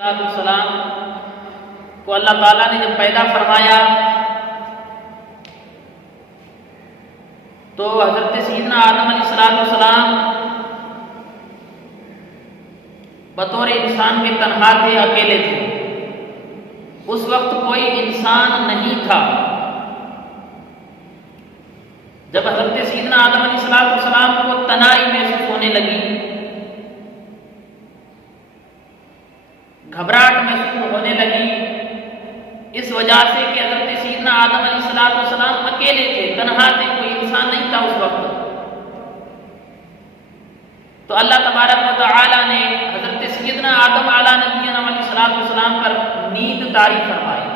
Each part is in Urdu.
السلام کو اللہ تعالیٰ نے جب پیدا فرمایا تو حضرت سیدنا آدم علیہ السلام بطور انسان کے تنہا تھے، اکیلے تھے۔ اس وقت کوئی انسان نہیں تھا۔ جب حضرت سیدنا آدم علیہ السلام کو تنہائی محسوس ہونے لگی، گھبراہٹ محسوس ہونے لگی، اس وجہ سے کہ حضرت سیدنا آدم علیہ السلام اکیلے تھے، تنہا تھے، کوئی انسان نہیں تھا اس وقت۔ تو اللہ تبارک و تعالی نے حضرت سیدنا آدم علیہ السلام پر نیند طاری فرمائی،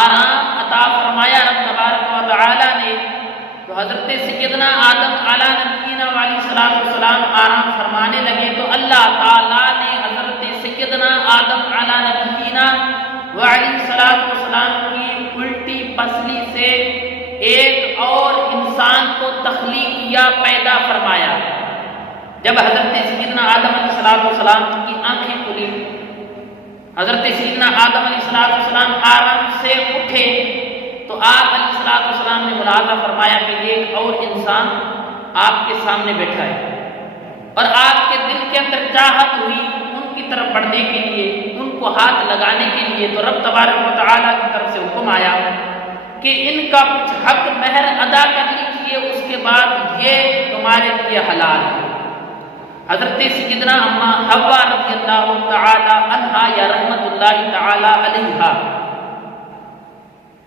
آرام عطا فرمایا رب تبارک و تعالی نے۔ تو حضرت سیدنا آدم علیہ السلام آرام فرمانے لگے تو اللہ تعالیٰ نے حضرت سیدنا آدم علیہ السلام کی الٹی پسلی سے ایک اور انسان کو تخلیق کیا، پیدا فرمایا۔ جب حضرت سیدنا آدم علیہ السلام کی آنکھیں کھلی، حضرت سیدنا آدم علیہ السلام آرام سے اٹھے تو آپ علیہ السلام نے ملاحظہ فرمایا کہ ایک اور انسان آپ کے سامنے بیٹھا ہے، اور آپ کے دل کے اندر چاہت ہوئی ان کی طرف بڑھنے کے لیے، ان کو ہاتھ لگانے کے لیے۔ تو رب تبارک و تعالیٰ کی طرف سے حکم آیا کہ ان کا کچھ حق مہر ادا کر لیجیے، اس کے بعد یہ تمہارے لیے حلال ہے۔ حضرت سیدنا اماں حوا رضی اللہ تعالی عنہا یا رحمت اللہ تعالی علیہا،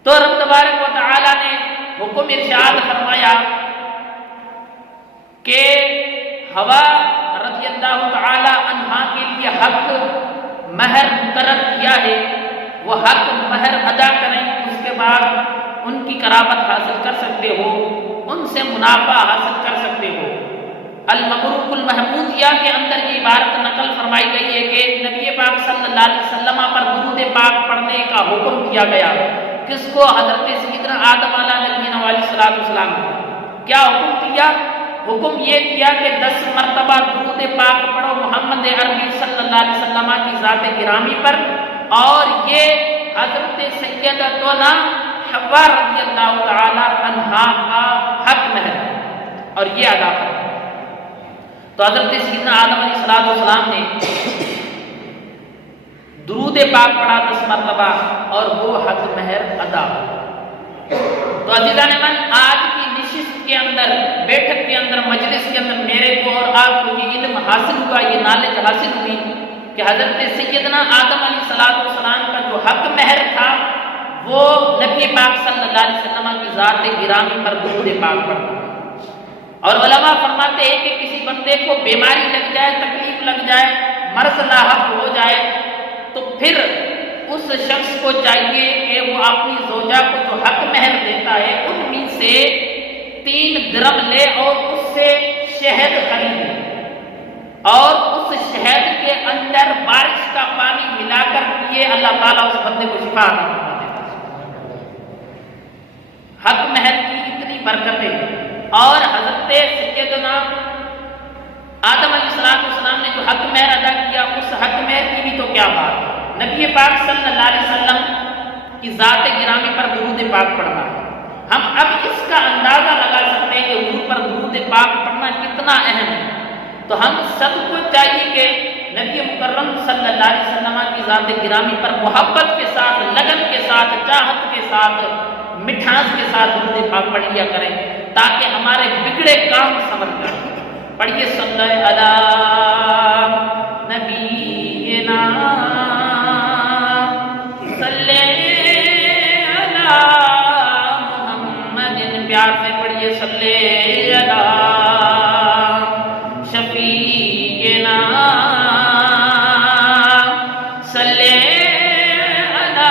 تو رب تبارک و تعالی نے حکم ارشاد فرمایا کہ حوا رضی اللہ تعالی عنہا کے لیے حق مہر مقرر کیا ہے، وہ حق مہر ادا کریں، اس کے بعد ان کی قرابت حاصل کر سکتے ہو، ان سے منافع حاصل کر سکتے ہو۔ المبروک المحمودیہ کے اندر یہ عبارت نقل فرمائی گئی ہے کہ نبی پاک صلی اللہ علیہ وسلم پر درود پاک پڑھنے کا حکم کیا گیا۔ کس کو؟ حضرت سیدنا آدم علیہ السلام کو۔ کیا حکم دیا؟ حکم یہ دیا کہ 10 مرتبہ درود پاک پڑھو محمد عربی صلی اللہ علیہ وسلم کی ذات گرامی پر، اور یہ حضرت سیدتنا حوا رضی اللہ تعالی عنہا کا حق مہر اور یہ ادا کرو۔ تو حضرت سیدنا آدم علیہ السلام نے درود پاک پڑھا 10 مرتبہ اور وہ حق مہر ادا ہو۔ تو عزیزان من، آج کی نشست کے اندر، بیٹھک کے اندر، مجلس کے اندر میرے کو اور آپ کو یہ علم حاصل ہوا، یہ نالج حاصل ہوئی کہ حضرت سیدنا آدم علیہ السلام کا جو حق مہر تھا وہ نبی پاک صلی اللہ علیہ وسلم کی ذات گرامی پر درود پاک پڑھنا۔ اور علماء فرماتے ہیں کہ کسی بندے کو بیماری لگ جائے، تکلیف لگ جائے، مرض لاحق ہو جائے تو پھر اس شخص کو چاہیے کہ وہ اپنی زوجہ کو جو حق مہر دیتا ہے ان میں سے 3 درم لے اور اس سے شہد خریدے، اور اس شہد کے اندر بارش کا پانی ملا کر پیے، اللہ تعالیٰ اس بندے کو شفا عطا فرما دیتا ہے۔ حق مہر کی اتنی برکتیں، اور حضرت سیدنا آدم علیہ السلام نے جو حق مہر ادا کیا، اس حق مہر کی بھی تو کیا بات ہے۔ نبی پاک صلی اللہ علیہ وسلم کی ذات گرامی پر درود پاک پڑھنا، ہم اب اس کا اندازہ لگا سکتے ہیں کہ حضور پر درود پاک پڑھنا کتنا اہم ہے۔ تو ہم سب کو چاہیے کہ نبی مکرم صلی اللہ علیہ وسلم کی ذات گرامی پر محبت کے ساتھ، لگن کے ساتھ، چاہت کے ساتھ، مٹھاس کے ساتھ درود پاک پڑھ لیا کریں تاکہ ہمارے بگڑے کام سنور جائیں۔ پڑھیے صلی علی نبینا صلی علی محمد، پیار سے پڑھیے صلی علی شفیعنا صلی علی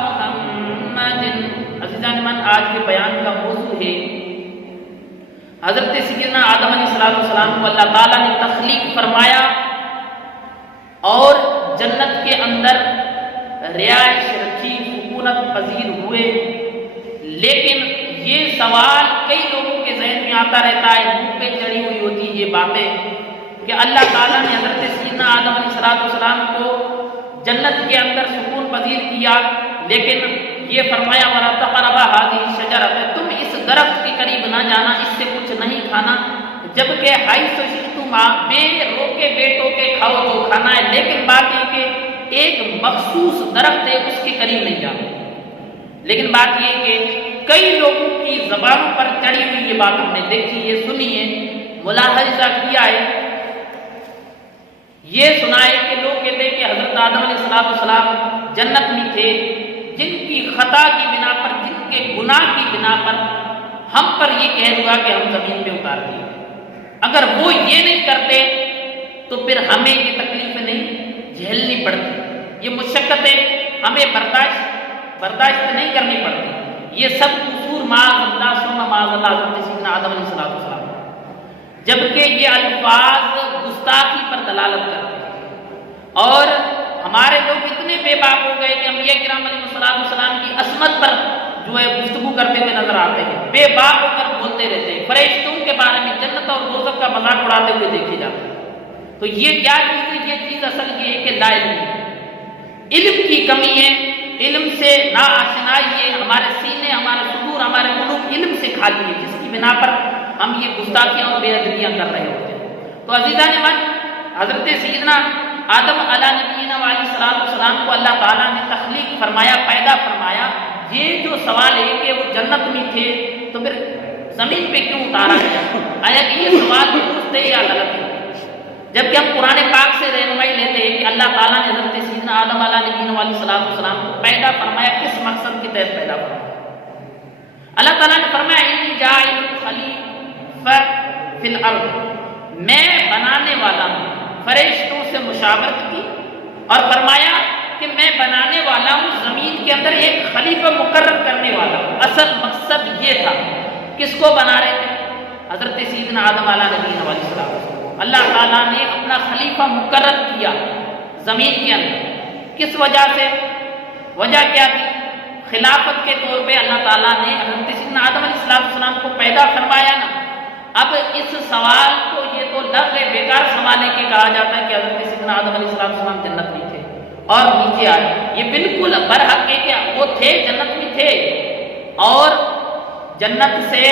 محمد۔ عزیزان من، آج کے بیان کا موضوع ہے حضرت سیدنا آدم علیہ السلام کو اللہ تعالیٰ نے تخلیق فرمایا اور جنت کے اندر رہائش رکھی، سکونت پذیر ہوئے، لیکن یہ سوال کئی لوگوں کے ذہن میں آتا رہتا ہے، منہ پہ چڑھی ہوئی ہوتی یہ باتیں کہ اللہ تعالیٰ نے آدم علیہ السلام کو جنت کے اندر سکون پذیر کیا، لیکن یہ فرمایا وَلَا تَقْرَبَا هَٰذِهِ الشَّجَرَةَ، تم اس درخت کے قریب نہ جانا، اس سے کچھ نہیں کھانا، جبکہ حیث شئتما، بے روکے بے ٹوکے کھاؤ جو کھانا ہے، لیکن بات یہ کہ ایک مخصوص درخت ہے اس کے قریب نہیں جانا۔ لیکن بات یہ کہ کئی لوگوں کی زبانوں پر چڑھی ہوئی یہ بات ہم نے دیکھی ہے، سنی ہے، ملاحظہ کیا ہے، یہ سنا ہے کہ لوگ کہتے ہیں کہ حضرت آدم علیہ السلام جنت میں تھے، جن کی خطا کی بنا پر، جن کے گناہ کی بنا پر ہم پر یہ کہہ ہوا کہ ہم زمین پہ اتار دیے۔ اگر وہ یہ نہیں کرتے تو پھر ہمیں یہ تکلیفیں نہیں جھیلنی پڑتی، یہ مشقتیں ہمیں برداشت نہیں کرنی پڑتی۔ یہ سب قصور معاذ اللہ ثم معاذ اللہ حضرت سیدنا آدم علیہ السلام، جبکہ یہ الفاظ گستاخی پر دلالت کرتے ہیں، اور ہمارے لوگ اتنے بے باک ہو گئے کہ انبیاء کرام علیہ السلام کی عصمت پر جو ہے گفتگو کرتے ہوئے نظر آتے ہیں، بے باک ہو کر بولتے رہتے ہیں، فرشتوں کے بارے میں جنت اور دوزخ کا مذاق اڑاتے ہوئے دیکھے جاتے ہیں۔ تو یہ کیا چیز ہے؟ یہ چیز اصل یہ ہے کہ لا علمی، علم کی کمی ہے، علم سے نا آشنائی ہے، ہمارے سینے، ہمارے صدور، ہمارے قلوب علم سے خالی ہے، جس کی بنا پر ہم یہ گستاخیاں اور بے ادبیاں کر رہے ہوتے ہیں۔ تو عزیزان من، حضرت سیدنا آدم علیہ نبینا علیہ السلام کو اللہ تعالیٰ نے تخلیق فرمایا، پیدا فرمایا۔ یہ جو سوال ہے کہ وہ جنت میں تھے تو پھر زمین پہ کیوں اتارا گیا، آیا کہ یہ سوال درست ہے یا غلط ہے؟ جبکہ ہم قرآن پاک سے رہنمائی لیتے ہیں کہ اللہ تعالیٰ نے حضرت سیدنا آدم علیہ نبینا علیہ السلام کو پیدا فرمایا، کس مقصد کے تحت پیدا فرمایا؟ اللہ تعالیٰ نے فرمایا انی جاعل خلیفہ فی الارض، میں بنانے والا ہوں، فرشتوں سے مشاورت کی اور فرمایا کہ میں بنانے والا ہوں، زمین کے اندر ایک خلیفہ مقرر کرنے والا ہوں۔ اصل مقصد یہ تھا، کس کو بنا رہے تھے؟ حضرت سیدنا آدم علیہ نبینا علیہ السلام۔ اللہ تعالیٰ نے اپنا خلیفہ مقرر کیا زمین کے اندر، کس وجہ سے؟ وجہ کیا تھی؟ خلافت کے طور پہ اللہ تعالیٰ نے حضرت سیدنا آدم علیہ السلام کو پیدا فرمایا نا۔ اب اس سوال کو یہ تو لفظ بیکار سوال ہے کہ کہا جاتا ہے کہ حضرت سیدنا آدم علیہ السلام جنت میں تھے اور نیچے آئے، یہ بالکل برحق ہے کہ وہ تھے، جنت میں تھے، اور جنت سے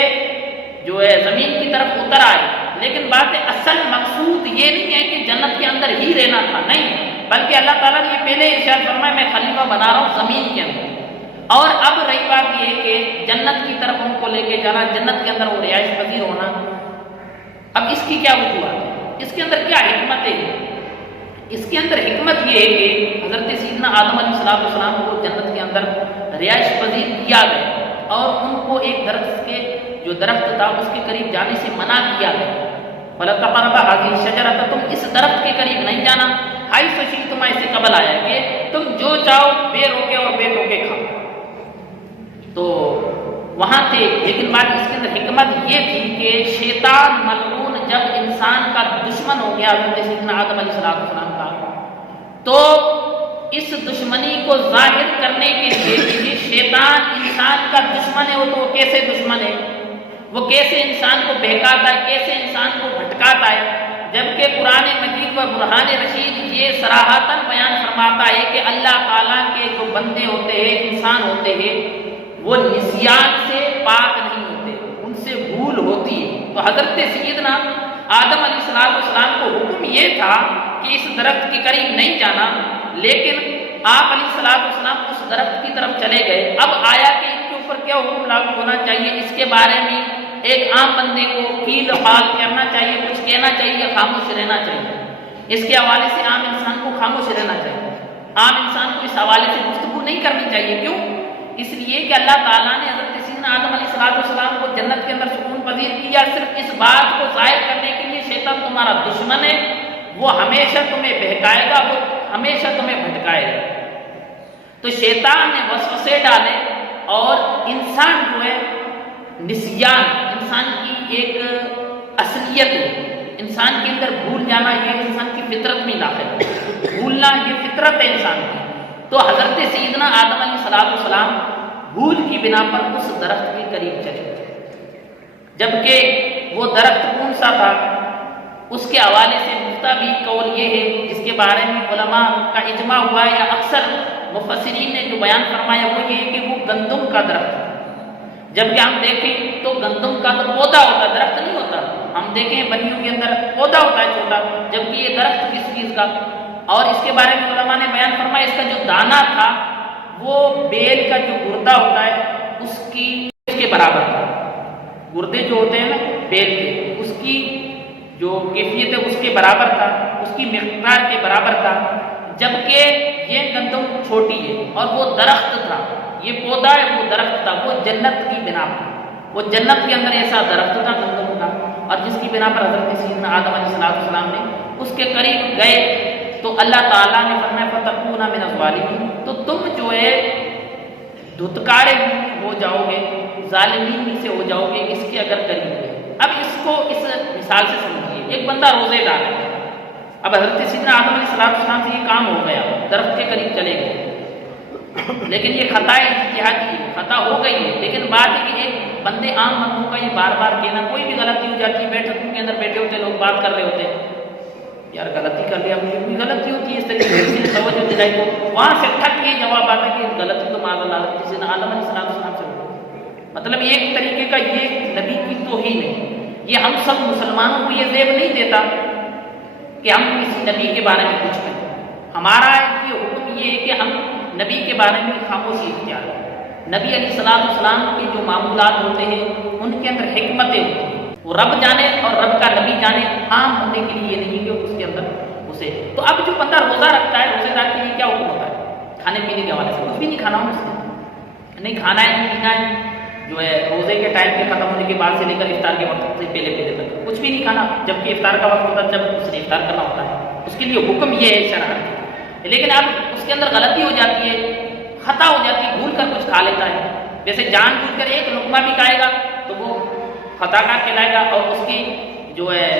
جو ہے زمین کی طرف اتر آئے، لیکن بات اصل مقصود یہ نہیں ہے کہ جنت کے اندر ہی رہنا تھا، نہیں، بلکہ اللہ تعالیٰ نے یہ پہلے ارشاد فرمایا میں خلیفہ بنا رہا ہوں زمین کے اندر۔ اور اب رہی بات یہ ہے کہ جنت کی طرف ان کو لے کے جانا، جنت کے اندر وہ رہائش پذیر ہونا، اب اس کی کیا وجوہات ہے؟ اس کے اندر کیا حکمت ہے؟ اس کے اندر حکمت یہ ہے کہ حضرت سیدنا آدم علیہ السلام کو جنت کے اندر رہائش پذیر کیا گیا، اور ان کو ایک درخت کے جو درخت تھا اس کے قریب جانے سے منع کیا گیا، وَلَا تَقْرَبَا هَٰذِهِ الشَّجَرَةَ، تم اس درخت کے قریب نہیں جانا، حیث شئتما اس سے قبل آیا کہ تم جو چاہو بے روکے اور بے ٹوکے کھاؤ، تو وہاں تھے۔ لیکن بات اس کے اندر حکمت یہ تھی کہ شیطان ملعون جب انسان کا دشمن ہو گیا حضرت سیدنا آدم علیہ السلام کا، تو اس دشمنی کو ظاہر کرنے کے لیے کہ شیطان انسان کا دشمن ہے، وہ تو وہ کیسے دشمن ہے، وہ کیسے انسان کو بہکاتا ہے، کیسے انسان کو بھٹکاتا ہے، جبکہ قرآن مجید و برہان رشید یہ صراحتاً بیان فرماتا ہے کہ اللہ تعالیٰ کے جو بندے ہوتے ہیں، انسان ہوتے ہیں، وہ نسیان سے پاک نہیں ہوتے، ان سے بھول ہوتی ہے۔ تو حضرت سیدنا آدم علیہ السلام کو حکم یہ تھا کہ اس درخت کے قریب نہیں جانا، لیکن آپ علیہ السلام اس درخت کی طرف چلے گئے۔ اب آیا کہ ان کے اوپر کیا حکم لاگو ہونا چاہیے، اس کے بارے میں ایک عام بندے کو قیل قال کرنا چاہیے، کچھ کہنا چاہیے یا خاموش رہنا چاہیے؟ اس کے حوالے سے عام انسان کو خاموش رہنا چاہیے، عام انسان کو اس حوالے سے گفتگو نہیں کرنی چاہیے۔ کیوں؟ اس لیے کہ اللہ تعالیٰ نے حضرت سیدنا آدم علیہ السلام کو جنت کے اندر سکون پذیر کیا صرف اس بات کو ظاہر کرنے کے لیے شیطان تمہارا دشمن ہے، وہ ہمیشہ تمہیں بہکائے گا، وہ ہمیشہ تمہیں بھٹکائے گا۔ تو شیطان نے وسوسے ڈالے، اور انسان جو ہے نسیان انسان کی ایک اصلیت ہے، انسان کے اندر بھول جانا یہ انسان کی فطرت میں داخل ہے، بھولنا یہ فطرت ہے انسان کی۔ تو حضرت سیدنا آدم علیہ السلام بھول کی بنا پر اس درخت کے قریب چلے، جبکہ وہ درخت کون سا تھا؟ اس کے حوالے سے مفتہ بھی قول یہ ہے جس کے بارے میں علماء کا اجماع ہوا ہے یا اکثر مفسرین نے جو بیان فرمایا وہ یہ ہے کہ وہ گندم کا درخت ہے۔ جبکہ ہم دیکھیں تو گندم کا تو پودا ہوتا ہے، درخت نہیں ہوتا۔ ہم دیکھیں بنیوں کے اندر پودا ہوتا ہے چھوٹا، جبکہ یہ درخت کس چیز کا؟ اور اس کے بارے میں علماء نے بیان فرمایا اس کا جو دانہ تھا وہ بیل کا جو گردہ ہوتا ہے اس کے برابر تھا۔ گردے جو ہوتے ہیں نا بیل کے، اس کی جو کیفیت ہے اس کے برابر تھا، اس کی مقدار کے برابر تھا، جبکہ یہ گندم چھوٹی ہے اور وہ درخت تھا، یہ پودا ہے وہ درخت تھا، وہ جنت کی بنا پر، وہ جنت کے اندر ایسا درخت تھا گندم کا، اور جس کی بنا پر حضرت سیدنا آدم علیہ السلام نے اس کے قریب گئے تو اللہ تعالیٰ نے فرمایا فَتَكُونَ مِنَ الظَّالِمِينَ، تو تم جو ہے دھتکارے ہو جاؤ گے، ظالمین میں سے ہو جاؤ گے اس کے اگر قریب گئے۔ اب اس کو اس مثال سے سمجھیے، ایک بندہ روزے دار ہے، اب حضرت سیدنا آدم علیہ السلام سے یہ کام ہو گیا، درخت کے قریب چلے گئے، لیکن یہ خطا اجتہادی خطا ہو گئی ہے، لیکن بات ہے کہ ایک بندے عام بندوں کا یہ بار بار کہنا، کوئی بھی غلطی ہو جاتی ہے، بیٹھکوں کے اندر بیٹھے ہوتے لوگ بات کر رہے ہوتے ہیں، یار غلطی کر لیا، مجھے کوئی غلطی ہوتی ہے، اس طریقے سے توجہ دلائی تو وہاں سے ٹھک کے جواب آتا کہ غلطی تو معاذ اللہ جسے آدم علیہ السلام سے مطلب ایک طریقے کا یہ نبی کی توہین ہے۔ یہ ہم سب مسلمانوں کو یہ زیب نہیں دیتا کہ ہم کسی نبی کے بارے میں کچھ کہیں، ہمارا یہ حکم یہ ہے کہ ہم نبی کے بارے میں خاموشی اختیار کریں۔ نبی علیہ السلام کے جو معمولات ہوتے ہیں ان کے اندر حکمتیں ہوتی ہیں، وہ رب جانے اور رب کا نبی جانے، عام ہونے کے لیے نہیں کہ اس کے اندر اسے۔ تو اب جو بندہ روزہ رکھتا ہے، روزے دار کے لیے کیا حکم ہوتا ہے؟ کھانے پینے کے حوالے سے کچھ بھی نہیں کھانا ہو، نہیں کھانا ہے نہیں پینا ہے، جو ہے روزے کے ٹائم کے ختم ہونے کے بعد سے لے کر افطار کے وقت سے پہلے تک کچھ بھی نہیں کھانا، جبکہ افطار کا وقت ہوتا ہے جب اس نے افطار کرنا ہوتا ہے، اس کے لیے حکم یہ ہے شرعاً۔ لیکن اب اس کے اندر غلطی ہو جاتی ہے، خطا ہو جاتی ہے، بھول کر کچھ کھا لیتا ہے، جیسے جان بوجھ کر ایک لقمہ بھی کھائے گا تو وہ خطا کار کہلائے گا، اور اس کی جو ہے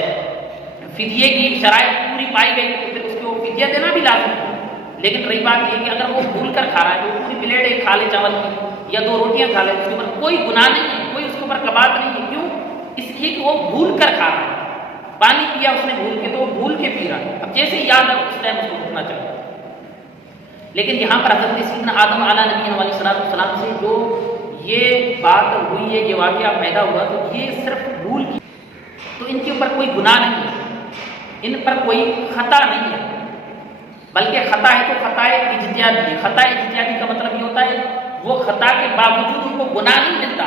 فدیے کی شرائط پوری پائی گئی تو پھر اس کو فدیہ دینا بھی لازم ہے۔ لیکن رہی بات یہ کہ اگر وہ بھول کر کھا رہا ہے تو پوری پلیٹ ایک کھا لے چاول کی یا 2 روٹیاں کھا لے، اس کے اوپر کوئی گناہ نہیں ہے، کوئی اس کے اوپر کباط نہیں ہے، کیوں؟ اس لیے کہ وہ بھول کر کھا رہا ہے، پانی پیا اس نے بھول کے تو وہ بھول کے پی رہا ہے، اب جیسے یاد ہے اس ٹائم اس کو رکنا چاہیے۔ لیکن یہاں پر حضرت سیدنا آدم علیہ نبی علیہ السلام سے جو یہ بات ہوئی ہے، یہ واقعہ پیدا ہوا، تو یہ صرف بھول کی، تو ان کے اوپر کوئی گناہ نہیں ہے، ان پر کوئی خطا نہیں ہے، بلکہ خطا ہے تو خطا اجتہادی ہے۔ خطا اجتہادی کا مطلب یہ ہوتا ہے وہ خطا کے باوجود ان کو گناہ نہیں ملتا،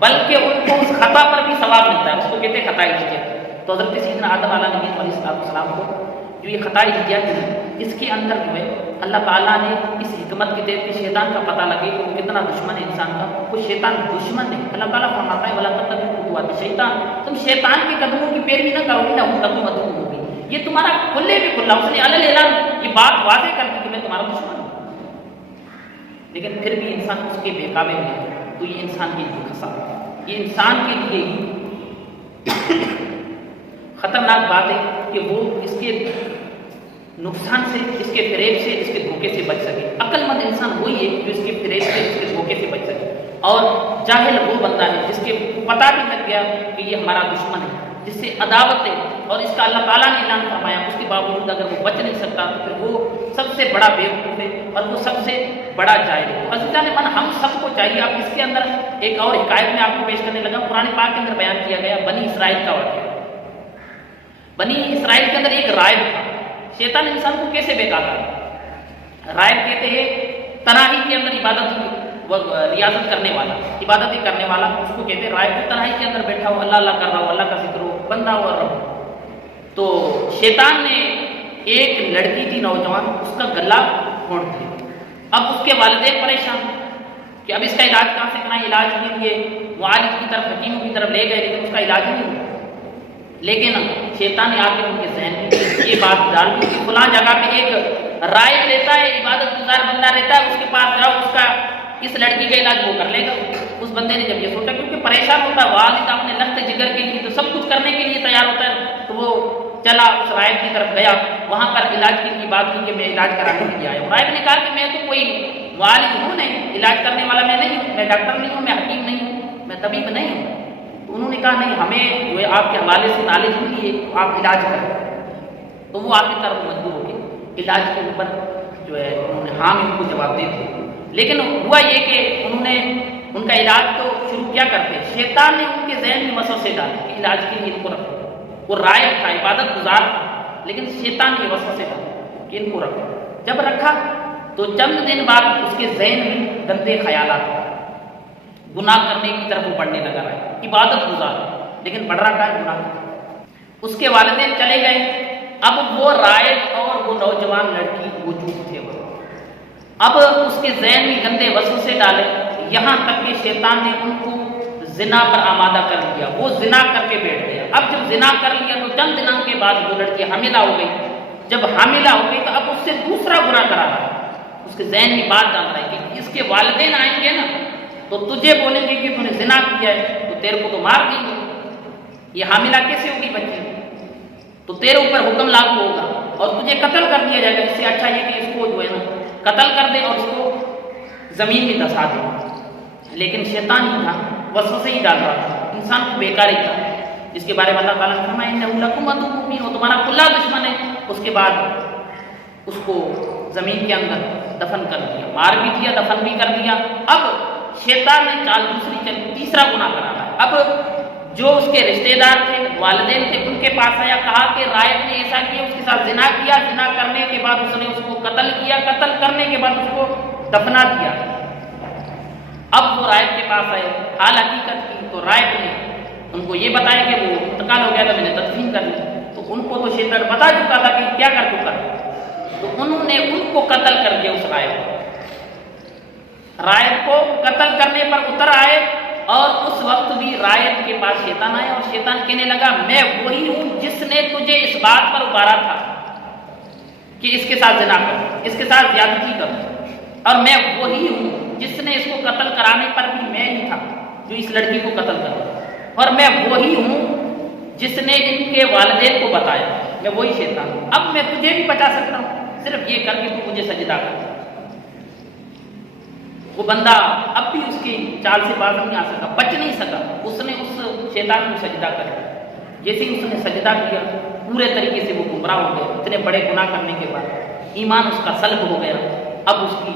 بلکہ ان کو اس خطا پر بھی ثواب ملتا ہے، اس کو کہتے ہیں خطا اجتہادی۔ تو حضرت سیدنا آدم علیہ نبی علیہ السلام کو جو یہ خطا اجتہادی ہے، اس کے اندر جو ہے اللہ تعالیٰ نے اس حکمت کے تحت شیطان کا پتہ لگے کہ وہ کتنا دشمن ہے انسان کا، وہ شیطان دشمن ہے۔ اللہ تعالیٰ فرماتا ہے وَلَا تَتَّبِعُوا خُطُوَاتِ الشَّيْطَانِ، تم شیطان کے قدموں کی پیروی نہ کرو گے، نہ تم ہوگی، یہ تمہارا کھلے بھی کھلا، اس نے علل اعلان یہ بات واضح کر دی کہ میں تمہارا دشمن ہوں، لیکن پھر بھی انسان اس کے بے قابل نہیں ہے، تو یہ انسان کے لیے خسارہ، یہ انسان کے لیے خطرناک بات ہے کہ وہ اس کے نقصان سے، اس کے فریب سے، اس کے دھوکے سے بچ سکے۔ عقل مند انسان وہی ہے جو اس کے فریب سے، اس کے دھوکے سے بچ سکے، اور جاہل وہ بندہ ہے جس کے پتہ بھی لگ گیا کہ یہ ہمارا دشمن ہے، جس سے عداوت ہے، اور اس کا اللہ تعالیٰ نے اعلان فرمایا، اس کے باوجود اگر وہ بچ نہیں سکتا تو پھر وہ سب سے بڑا بیوقوف ہے اور وہ سب سے بڑا جاہل ہے۔ تو عزیزان من، ہم سب کو چاہیے، اب اس کے اندر ایک اور حکایت میں آپ کو پیش کرنے لگا، قرآن پاک کے اندر بیان کیا گیا بنی اسرائیل کا واقعہ۔ بنی اسرائیل کے اندر ایک راہب تھا، شیطان انسان کو کیسے بہکاتا ہے؟ راہب کہتے ہیں تنہائی کے اندر عبادت ریاضت کرنے والا، عبادتیں کرنے والا، اس کو کہتے ہیں راہب۔ تنہائی کے اندر بیٹھا ہو، اللہ اللہ کر رہا ہو، اللہ کا ذکر ہو، بندہ ہوا رہو۔ تو شیطان نے ایک لڑکی تھی نوجوان، اس کا گلا پھوڑ دیا۔ اب اس کے والدین پریشان کہ اب اس کا علاج کہاں سے کرنا ہے، علاج کے لیے معالج کی طرف، حکیموں کی طرف لے گئے، لیکن اس کا علاج نہیں ہوا۔ لیکن شیطان نے آ کے ان کے ذہن میں یہ بات ڈال دی کہ فلاں جگہ پہ ایک رائے لیتا ہے، عبادت گزار بندہ رہتا ہے، اس کے پاس جاؤ، اس کا اس لڑکی کا علاج وہ کر لے گا۔ اس بندے نے جب یہ سوچا، کیونکہ پریشان ہوتا ہے، والد اپنے لخت جگر کے لیے تو سب کچھ کرنے کے لیے تیار ہوتا ہے، تو وہ چلا اس رائب کی طرف گیا، وہاں پر علاج کے لیے بات کی کہ میں علاج کرانے کے لیے آیا ہوں۔ رائب نے کہا کہ میں تو کوئی معالج ہوں نہیں، علاج کرنے والا میں نہیں ہوں، میں ڈاکٹر نہیں ہوں، میں حکیم نہیں ہوں، میں طبیب نہیں ہوں۔ تو انہوں نے کہا نہیں ہمیں جو ہے آپ کے حوالے سے نالج ملی ہے تو آپ علاج کریں. تو وہ آخر کار مجبور ہو گئے علاج کے اوپر جو ہے انہوں نے ہاں میں ان کو جواب دے دیے. لیکن ہوا یہ کہ انہوں نے ان کا علاج تو شروع کیا کرتے, شیطان نے ان کے ذہن میں وسوسے ڈالے کہ علاج کے لیے ان کو رکھو. وہ رائے تھا, عبادت گزار تھا, لیکن شیطان نے وسوسے ڈالے کہ ان کو رکھو. جب رکھا تو چند دن بعد اس کے ذہن میں گندے خیالات آئے, گناہ کرنے کی طرف وہ بڑھنے لگا رہا ہے, عبادت گزار لیکن بڑھ رہا ہے گناہ. اس کے والدین چلے گئے. اب وہ رائد اور وہ نوجوان لڑکی موجود تھے. اب اس کے ذہن میں گندے وسوسے ڈالے, یہاں تک کہ شیطان نے ان کو زنا پر آمادہ کر دیا. وہ زنا کر کے بیٹھ گیا. اب جب زنا کر لیا تو چند دنوں کے بعد وہ لڑکی حاملہ ہو گئی. جب حاملہ ہو گئی تو اب اس سے دوسرا گناہ کرا رہا ہے. اس کے ذہن میں بات ڈال رہا ہے کہ اس کے والدین آئیں گے نا تو تجھے بولیں گے کہ تو نے زنا کیا ہے تو تیرے کو تو مار دیں گے. یہ حاملہ کیسے ہوگی بچی, تو تیرے اوپر حکم لاگو ہوگا اور تجھے قتل کر دیا جائے گا. اس سے اچھا یہ کہ اس کو جو ہے نا قتل کر دے اور اس کو زمین میں دسا دے. لیکن شیطان ہی تھا, وسوسے ہی ڈال رہا تھا, انسان کو بیکار ہی تھا, جس کے بارے میں اللہ تعالیٰ نے فرمایا انہ لکم عدو مبین, وہ تمہارا کھلا دشمن ہے. اس کے بعد اس کو زمین کے اندر دفن کر دیا, مار بھی دیا, دفن بھی کر دیا. اب شیطان نے چال دوسری چلی, تیسرا گناہ کرا رہا ہے. اب جو اس کے رشتہ دار تھے, والدین تھے, ان کے پاس آیا, کہا کہ رائد نے ایسا کیا, اس کے ساتھ زنا کیا, زنا کرنے کے بعد اس نے اس کو قتل کیا, قتل کرنے کے بعد اس کو دفنا دیا. اب وہ رائد کے پاس آئے, حال حقیقت کی تو رائد نے ان کو یہ بتایا کہ وہ انتقال ہو گیا تھا, میں نے تدفین کر لی. تو ان کو تو شیطان بتا چکا تھا کہ کیا کر چکا ہے, تو انہوں نے ان کو قتل کر دیا. اس رائد کو قتل کرنے پر اتر آئے, اور اس وقت بھی رائد کے پاس شیطان آیا اور شیطان کہنے لگا میں وہی ہوں جس نے تجھے اس بات پر ابھارا تھا کہ اس کے ساتھ زنا کر, اس کے ساتھ زیادتی کر, اور میں وہی ہوں جس نے اس کو قتل کرانے پر بھی میں ہی تھا جو اس لڑکی کو قتل کرا, اور میں وہی ہوں جس نے ان کے والدین کو بتایا. میں وہی شیطان ہوں. اب میں تجھے بھی بچا سکتا ہوں صرف یہ کر کے تو مجھے سجدہ کر. وہ بندہ اب بھی اس کی چال سے باز نہیں آ سکا, بچ نہیں سکا. اس نے اس شیطان کو سجدہ کر دیا. جیسے ہی اس نے سجدہ کیا پورے طریقے سے وہ گمراہ ہو گیا. اتنے بڑے گناہ کرنے کے بعد ایمان اس کا سلب ہو گیا. اب اس کی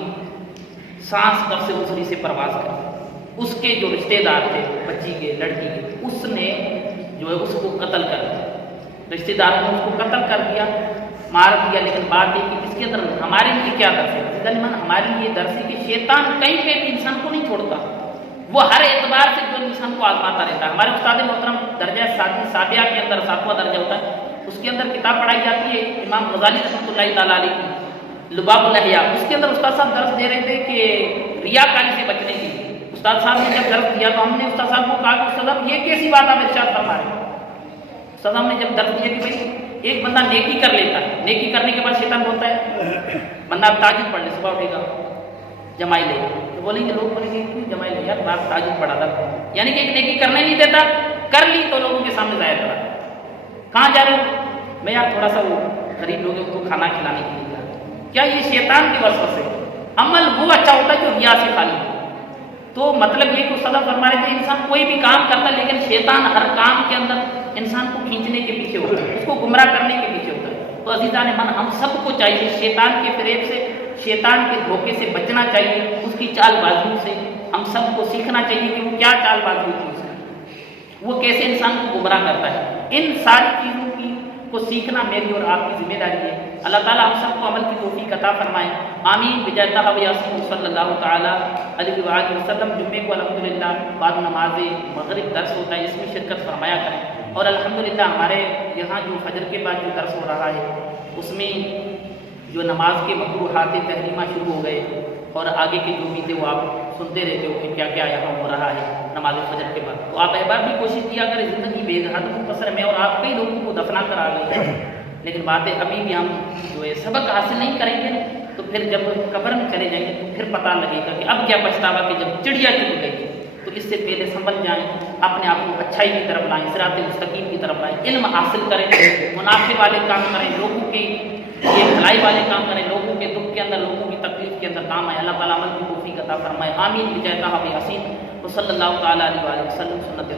سانس کب سے دوسری سے پرواز کر. اس کے جو رشتہ دار تھے بچی کے, لڑکی کے, اس نے جو ہے اس کو قتل کر دیا. رشتہ دار نے اس کو قتل کر دیا, مار دیا. لیکن بات یہ کہ اس کے اندر ہمارے لیے کیا درس ہے, ہمارے لیے درس ہے کہ شیطان کہیں پہ بھی انسان کو نہیں چھوڑتا. وہ ہر اعتبار سے جو انسان کو آزماتا رہتا ہے. ہمارے استاد محترم درجہ سابعہ کے اندر 7واں درجہ ہوتا ہے, اس کے اندر کتاب پڑھائی جاتی ہے امام غزالی رحمۃ اللہ تعالیٰ علیہ کی لباب الاحیاء. اس کے اندر استاد صاحب درس دے رہے تھے کہ ریاکاری سے بچنے کے لیے. استاد صاحب نے جب درس دیا تو ہم نے استاد صاحب کو کہا کہ استاد صاحب یہ کیسی بات آپ ارشاد فرما رہے ہیں. استاد صاحب نے جب درس دیا کہ بھائی ایک بندہ نیکی کر لیتا ہے, نیکی کرنے کے بعد شیطان بولتا ہے بندہ اب تہجد پڑھ لے, صبح اٹھے گا جمائی لے, تو بولیں گے, لوگ بولیں گے کیوں جمائی لے یار, رات تہجد پڑھا تھا. یعنی کہ ایک نیکی کرنے نہیں دیتا, کر لی تو لوگوں کے سامنے ظاہر کرا. کہاں جا رہے ہو, میں یار تھوڑا سا وہ غریب لوگوں کو کھانا کھلانے کے لیے جا رہا ہوں. کیا یہ شیطان کی وسوسے سے عمل وہ اچھا ہوتا ہے جو ریا سے خالی. تو مطلب یہ کہ صدق فرما رہے تھے انسان کوئی بھی کام کرتا ہے لیکن شیطان ہر کام کے اندر انسان کو کھینچنے کے پیچھے ہوتا ہے, اس کو گمراہ کرنے کے پیچھے ہوتا ہے. تو عزیزان من, ہم سب کو چاہیے شیطان کے فریب سے, شیطان کے دھوکے سے بچنا چاہیے. اس کی چال بازیوں سے ہم سب کو سیکھنا چاہیے کہ وہ کیا چال بازی ہوتی ہے, وہ کیسے انسان کو گمراہ کرتا ہے. ان ساری چیزوں کو سیکھنا میری اور آپ کی ذمہ داری ہے. اللہ تعالیٰ ہم سب کو عمل کی توفیق عطا فرمائے. آمین بجائے طہ یاسین صلی اللہ تعالیٰ علیہ وآلہ وسلم. جمعے کو الحمدللہ بعد نماز مغرب درس ہوتا ہے, اس میں شرکت فرمایا کریں. اور الحمدللہ ہمارے یہاں جو فجر کے بعد جو درس ہو رہا ہے اس میں جو نماز کے مقروحات تحریمہ شروع ہو گئے, اور آگے کے جو بھی تھے وہ آپ سنتے رہتے ہو کہ کیا کیا یہاں ہو رہا ہے نماز فجر کے بعد. تو آپ احباب بھی کوشش کیا کریں, زندگی بے حد مختصر ہے. میں اور آپ کئی لوگوں کو دفنا کر آ گئی ہے, لیکن باتیں ابھی بھی ہم جو ہے سبق حاصل نہیں کریں گے تو پھر جب قبر میں چلے جائیں گے تو پھر پتہ لگے گا کہ اب کیا پچھتاوا کہ جب چڑیا چگ گئی. تو اس سے پہلے سنبھل جائیں, اپنے آپ کو اچھائی کی طرف لائیں, صراط مستقیم کی طرف لائیں, علم حاصل کریں, منافع والے کام کریں, لوگوں کے یہ بھلائی والے کام کریں, لوگوں کے دکھ کے اندر, لوگوں کی تکلیف کے اندر کام آئے. اللہ تعالیٰ عمل کی توفیق عطا فرمائے. آمین بجائے طہ یاسین. صلی اللہ تعالیٰ علیہ وسلم. سنت